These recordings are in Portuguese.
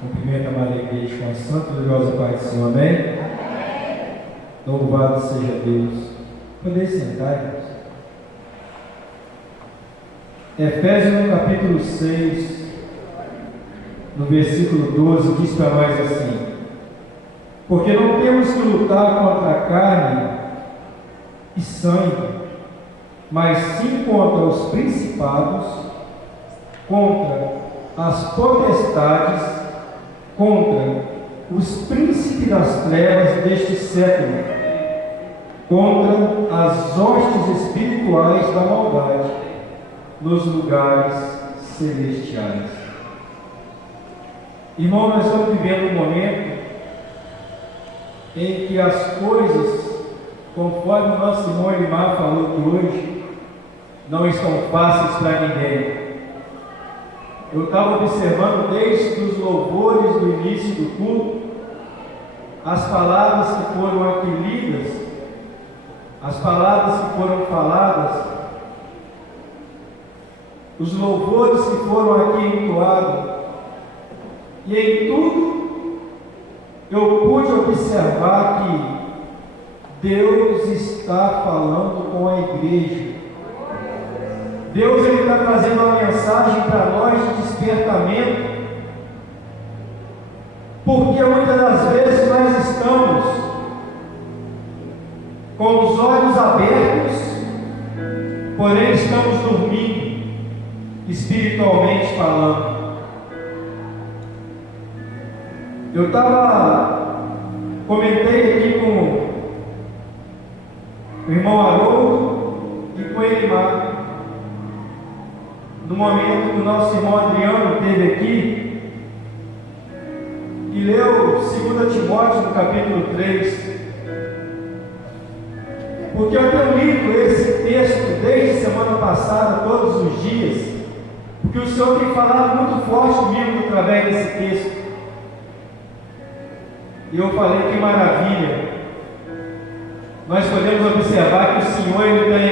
Cumprimento a amada igreja com a santa e gloriosa paz do Senhor, amém? Amém. Louvado seja Deus. Poder sentar, irmãos. Efésios, no capítulo 6, no versículo 12, diz para nós assim: porque não temos que lutar contra a carne e sangue, mas sim contra os principados, contra as potestades, contra os príncipes das trevas deste século, contra as hostes espirituais da maldade nos lugares celestiais. Irmão, nós estamos vivendo um momento em que as coisas, conforme o nosso irmão Elimar falou que hoje, não estão fáceis para ninguém. Eu estava observando desde os louvores do início do culto, as palavras que foram aqui lidas, as palavras que foram faladas, os louvores que foram aqui entoados, e em tudo eu pude observar que Deus está falando com a igreja. Deus está trazendo uma mensagem para nós de despertamento, porque muitas das vezes nós estamos com os olhos abertos, porém estamos dormindo, espiritualmente falando. Eu comentei aqui com o irmão Haroldo e com o Elimar, no momento que o nosso irmão Adriano esteve aqui e leu 2 Timóteo no capítulo 3, porque eu tenho lido esse texto desde semana passada, todos os dias, porque o Senhor tem falado muito forte comigo através desse texto, e eu falei que maravilha, nós podemos observar que o Senhor ele tem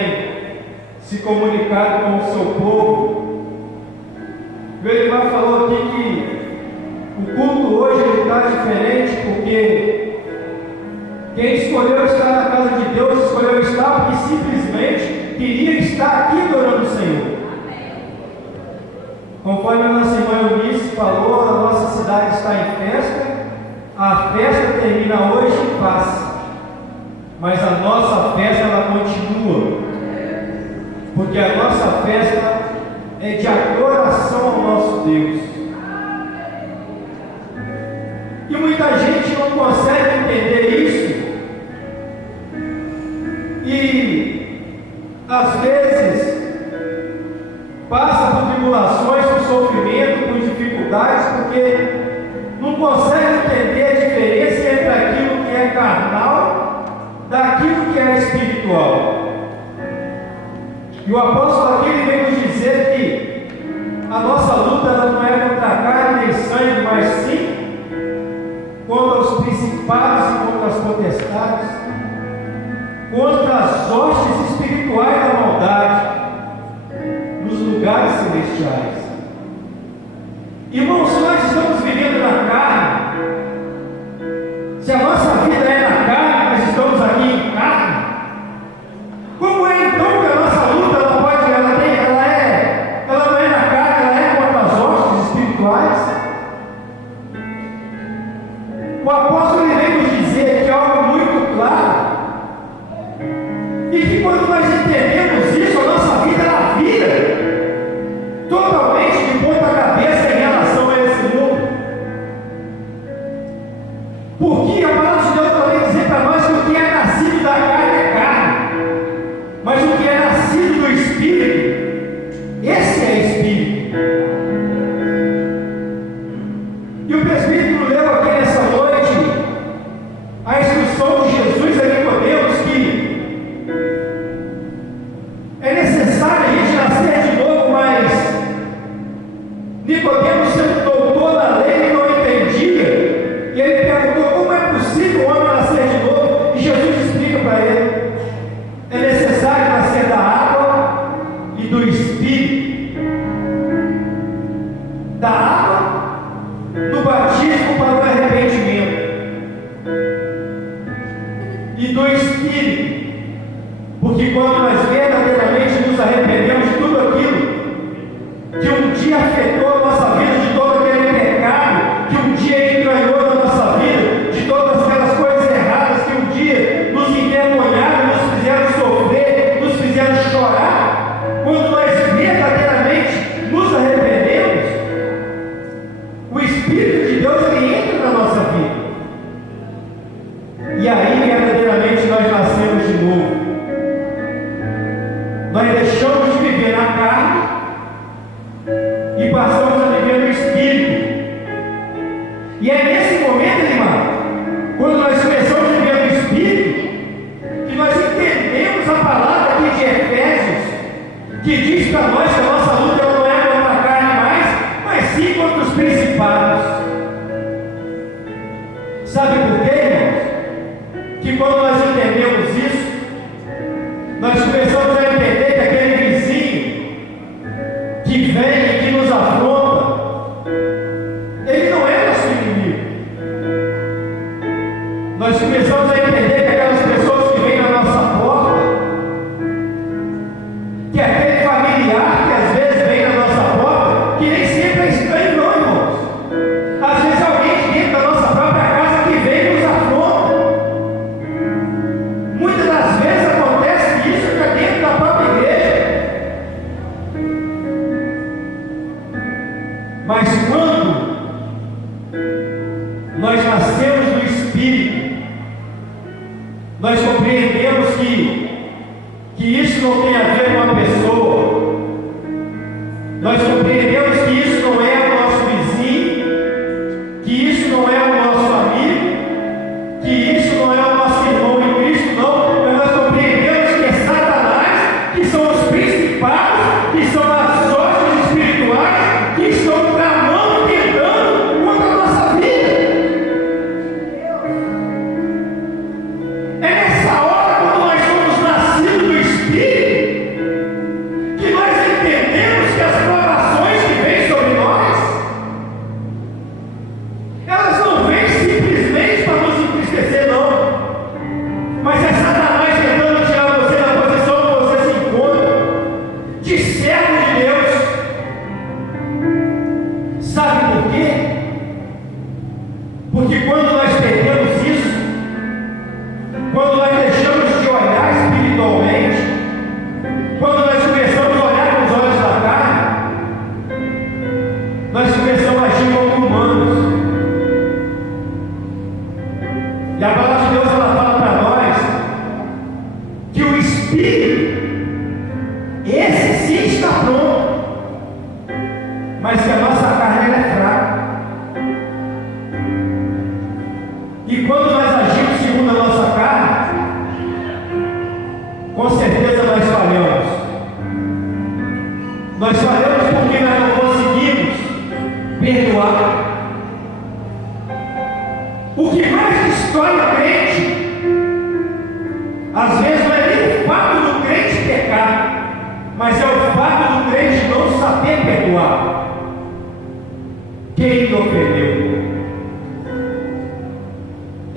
se comunicado com o seu povo. O Elimar falou aqui que o culto hoje está diferente, porque quem escolheu estar na casa de Deus, escolheu estar porque simplesmente queria estar aqui adorando o Senhor. Conforme a nossa irmã Eunice falou, a nossa cidade está em festa, a festa termina hoje em paz, mas a nossa festa ela continua, porque a nossa festa é de adoração ao nosso Deus. E muita gente não consegue entender isso, e às vezes passa por tribulações, por sofrimento, por dificuldades, porque não consegue entender a diferença entre aquilo que é carnal daquilo que é espiritual. E o apóstolo aqui ele vem nos dizer que a nossa luta não é contra a carne nem sangue, mas sim contra os principados e contra as potestades, contra as hostes espirituais da maldade nos lugares celestiais. Irmãos, se nós estamos vivendo na carne, se a nossa vida é na carne, nós estamos aqui em carne, como é então que a nossa luta ela não é na carne, ela é contra as hostes espirituais? O apóstolo ele vem nos dizer que é algo muito claro, e que quando nós entendemos isso, a nossa vida ela vira totalmente de ponta cabeça em relação a esse mundo. Porque a palavra de Deus também diz para nós que o que é nascido da carne é carne, mas o que é nascido do Espírito, esse é Espírito. E o presbítero leu aqui nessa noite a instrução de Jesus a Nicodemos que é necessário a gente nascer de novo, mas Nicodemos, sendo doutor da lei, não entendia, e ele perguntou como é possível o homem nascer de novo, e Jesus explica para ele: é necessário nascer da água e do Espírito. Da água no batismo Porque quando nós perdemos isso, quando nós deixamos de olhar espiritualmente, quando nós começamos a olhar com os olhos da carne, nós começamos a agir como humanos. E a palavra de Deus, ela fala para nós que o Espírito, esse sim está pronto, mas que a nossa carne ela é fraca. E quando nós agimos segundo a nossa carne, com certeza nós falhamos. Nós falhamos porque nós não conseguimos perdoar. O que mais destrói a crente, às vezes não é nem o fato do crente pecar, mas é o fato do crente não saber perdoar quem lhe ofendeu.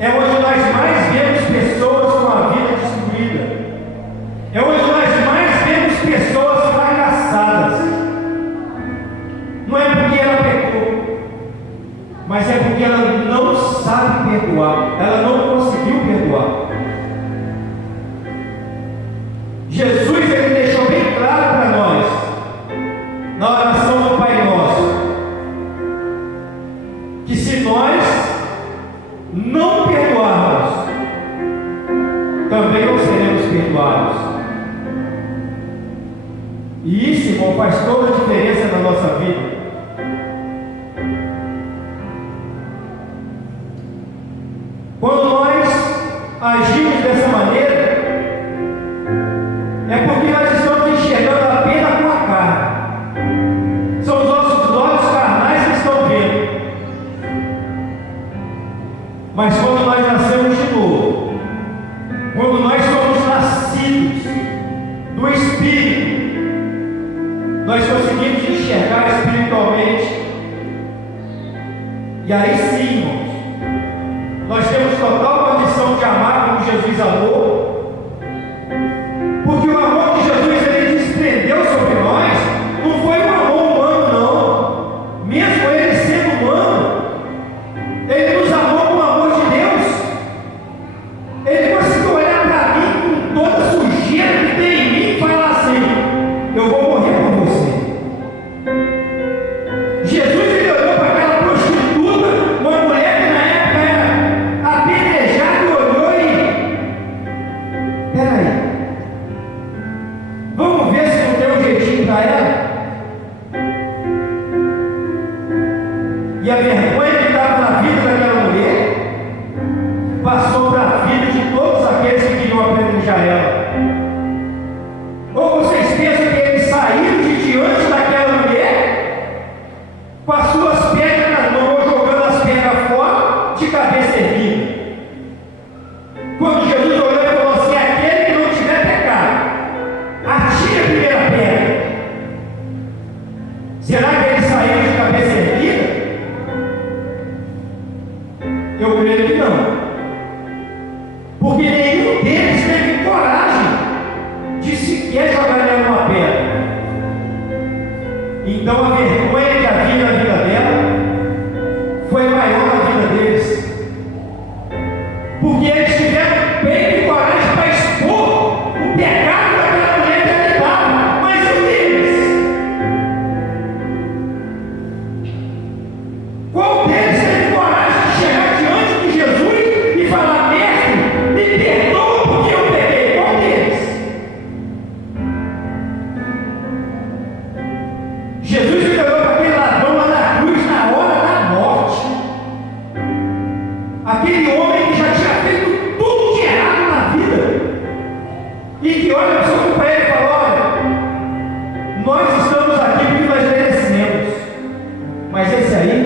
É onde nós mais vemos pessoas com a vida destruída. É onde nós mais vemos pessoas fracassadas. Não é porque ela pecou, mas é porque ela não sabe perdoar. Ela não conseguiu perdoar. Jesus, ele deixou bem claro para nós, na oração do Pai Nosso, que se nós não perdoarmos, também não seremos perdoados. E isso, irmão, faz toda a diferença na nossa vida. Quando nós agimos dessa maneira, é porque nós estamos enxergando apenas com a carne. São os nossos olhos carnais que estão vendo. Mas quando nós nascemos de novo, quando nós somos nascidos do Espírito, nós conseguimos enxergar espiritualmente. E aí sim, irmãos, nós temos total condição de amar como Jesus amou, porque o amor que Jesus ele desprendeu sobre nós não foi um amor humano, não. Mesmo ele sendo humano, ele nos amou com o amor de Deus. Ele conseguiu olhar para mim com toda a sujeira que tem em mim e falar assim: eu vou morrer por você. Jesus, ele olhou para aquela prostituta, uma mulher que na época era apedrejada, e olhou e: peraí, vamos ver se não tem um jeitinho para ela. E a vergonha que estava na vida daquela mulher passou para a vida de todos aqueles que queriam apedrejar ela. Ou vocês pensam que eles saíram de diante daquela mulher com as suas pedras nas mãos, jogando as pedras fora, de cabeça erguida? Quando Jesus olhou e falou assim: aquele que não tiver pecado, atire a primeira pedra. Será que eles saíram de cabeça erguida? Eu creio que não. Porque nenhum deles teve coragem de sequer jogar nela uma pedra. Então a vergonha que havia na vida dela foi maior na vida deles. Porque eles tiveram peito e coragem para expor o pecado daquela mulher que ela estava. Mas e eles? Qual deles teve coragem de chegar diante de Jesus e falar: mestre, me perdoa porque eu pequei? Qual deles? Jesus olhou para aquele ladrão lá na cruz na hora da morte. Aquele homem que já tinha feito tudo de errado na vida. E que olha para o seu companheiro e fala: olha, nós estamos aqui porque nós merecemos. Mas esse aí,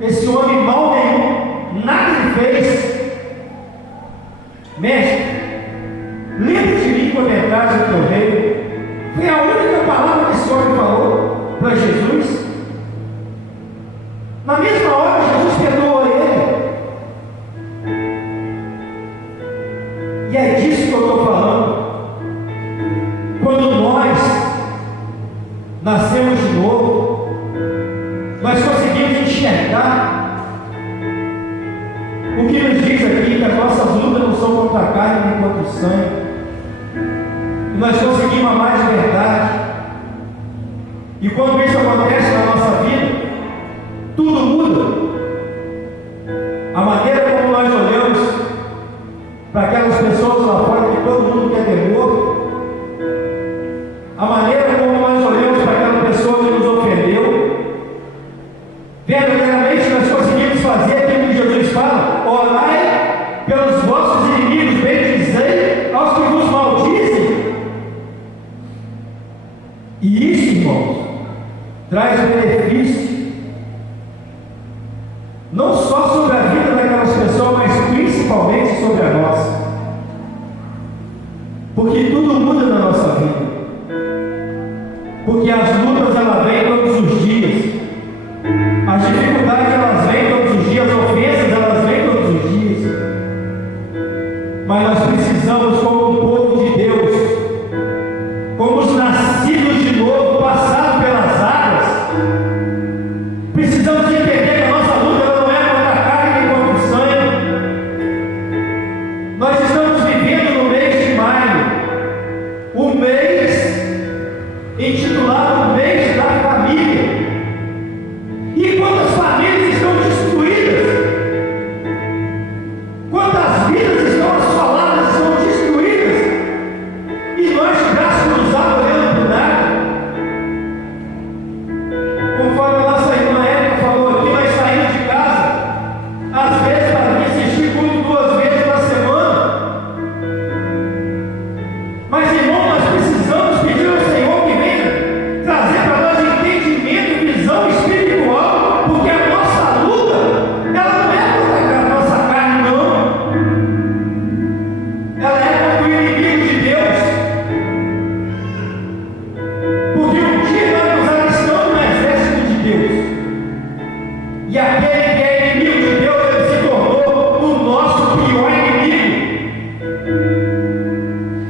esse homem mal nenhum, nada ele fez. Mestre, lembra de mim quando entraste no teu reino? Foi a única palavra que esse homem falou para Jesus. Na mesma hora, Jesus perdoou ele. E é disso que eu estou falando. Quando nós nascemos de novo, nós conseguimos enxergar o que nos diz aqui que as nossas lutas não são contra a carne nem contra o sangue. E nós conseguimos amar de verdade. E quando isso acontece na nossa vida, tudo muda. A maneira como nós olhamos para aquelas pessoas lá fora que todo mundo quer ver morto, a maneira como nós olhamos para aquela pessoa que nos ofendeu, verdadeiramente nós conseguimos fazer aquilo que Jesus fala: orai pelos vossos inimigos, bendizei aos que vos maldizem. E isso, irmãos, traz benefício não só sobre a vida daquelas pessoas, mas principalmente sobre a nossa, porque tudo muda na nossa vida, porque as lutas elas vêm todos os dias, as dificuldades elas vêm todos os dias, as ofensas elas vêm todos os dias, mas nós precisamos, como um povo de Deus, como os nascidos de novo, passados pelas águas, precisamos entender que a nossa luta ela não é contra a carne nem contra o sangue. Nós estamos vivendo no mês de maio, o mês intitulado Mês da Família. E quantas famílias estão destruídas? Quantas vidas estão assoladas, estão destruídas? E nós de braço cruzado olhando para o nada. Conforme a nossa irmã Érica falou aqui, nós saímos de casa, às vezes para vir assistir culto 2 vezes na semana. Mas, irmão, nós precisamos pedir ao Senhor que venha trazer para nós entendimento, visão espiritual, porque a nossa luta, ela não é contra a nossa carne, não. Ela é contra o inimigo de Deus. Porque um dia nós nos alistamos no exército de Deus. E aquele que é inimigo de Deus, ele se tornou o nosso pior inimigo.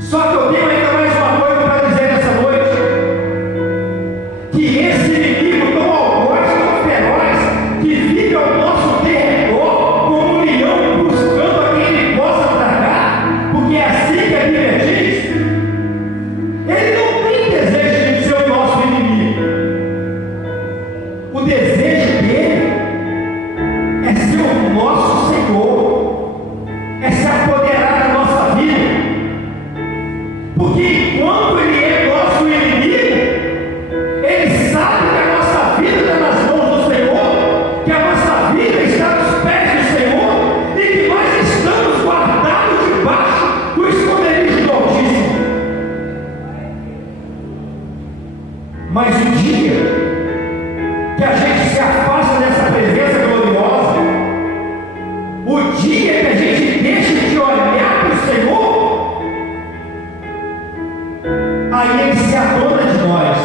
Só que eu tenho ainda mais uma coisa para dizer nessa noite: que esse inimigo tão algoz, tão feroz, que fica ao nosso derredor como um leão buscando a quem ele possa atacar, porque é assim que a Bíblia diz, ele não tem desejo de ser o nosso inimigo. O desejo dele é ser o nosso Senhor, é se apoderar da nossa vida. Porque enquanto ele é nosso inimigo, ele sabe que a nossa vida está nas mãos do Senhor, que a nossa vida está nos pés do Senhor e que nós estamos guardados debaixo do esconderijo do Altíssimo. Mas o dia que a gente se afasta dessa presença gloriosa, o dia que a gente deixa de olhar para o Senhor, aí ele se adona de nós,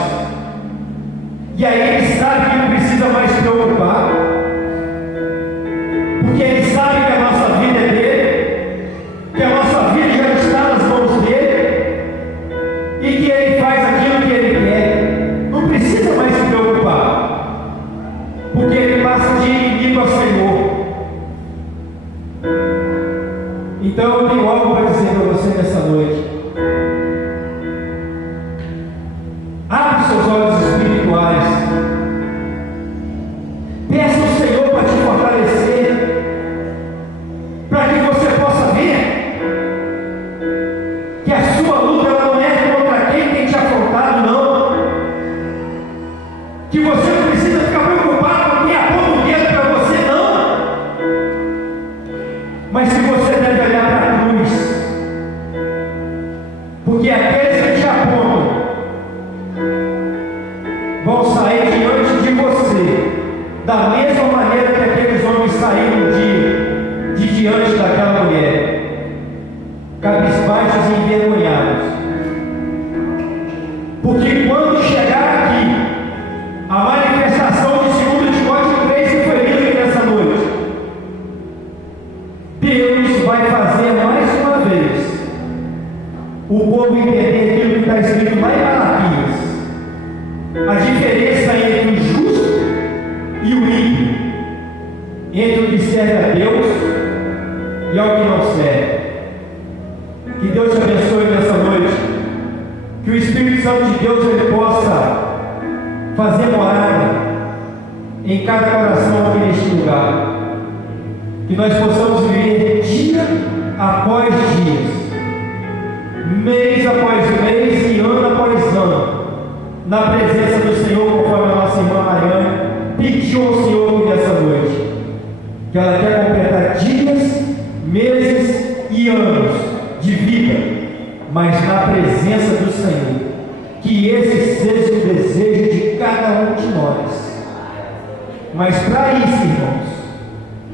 e aí ele sabe que não precisa mais se preocupar, porque ele sabe que a nossa vida é dele, que a nossa vida já está nas mãos dele, e que ele faz aquilo que ele quer, não precisa mais se preocupar, porque ele passa de inimigo a Senhor. Então eu tenho algo para dizer para você nessa noite. Abre seus olhos espirituais. Peça ao Senhor para te fortalecer, para que você possa ver que a sua luta ela não é contra quem tem te afrontado, não. Que você não precisa ficar preocupado com quem aponta o dedo para você, não. Mas se você deve olhar para a cruz, porque aqueles que te apontam vão sair diante de você da mesma maneira que aqueles homens saíram um dia de diante daquela mulher, cabisbaixos e envergonhados. Porque quando chegar aqui a manifestação de 2 Timóteo 3 que foi lida aqui nessa noite, Deus vai fazer mais uma vez o povo entender aquilo que está escrito lá em Malaquias, a diferença entre o justo e o ímpio, entre o que serve a Deus e ao que não serve. Que Deus te abençoe nessa noite. Que o Espírito Santo de Deus ele possa fazer morada em cada coração aqui neste lugar. Que nós possamos viver dia após dia, mês após mês e ano após ano, na presença do Senhor, conforme a nossa irmã Mariane pediu ao Senhor nessa noite. Que ela quer completar dias, meses e anos de vida, mas na presença do Senhor. Que esse seja o desejo de cada um de nós. Mas para isso, irmãos,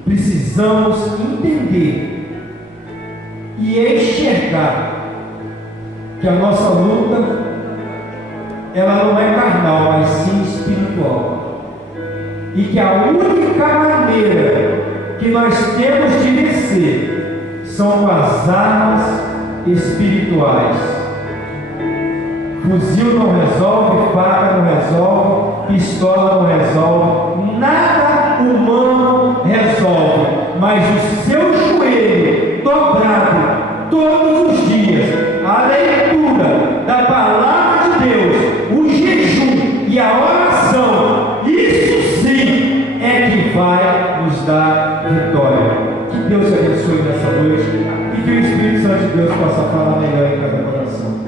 precisamos entender e enxergar que a nossa luta ela não é carnal, mas sim espiritual. E que a única maneira que nós temos de vencer são com as armas espirituais. Fuzil não resolve, faca não resolve, pistola não resolve, nada humano resolve, mas o seu joelho dobrado todos os dias, a leitura da palavra de Deus, o jejum e a oração, isso sim é que vai nos dar vitória. Que Deus te abençoe nessa noite e que o Espírito Santo de Deus possa falar melhor em cada coração.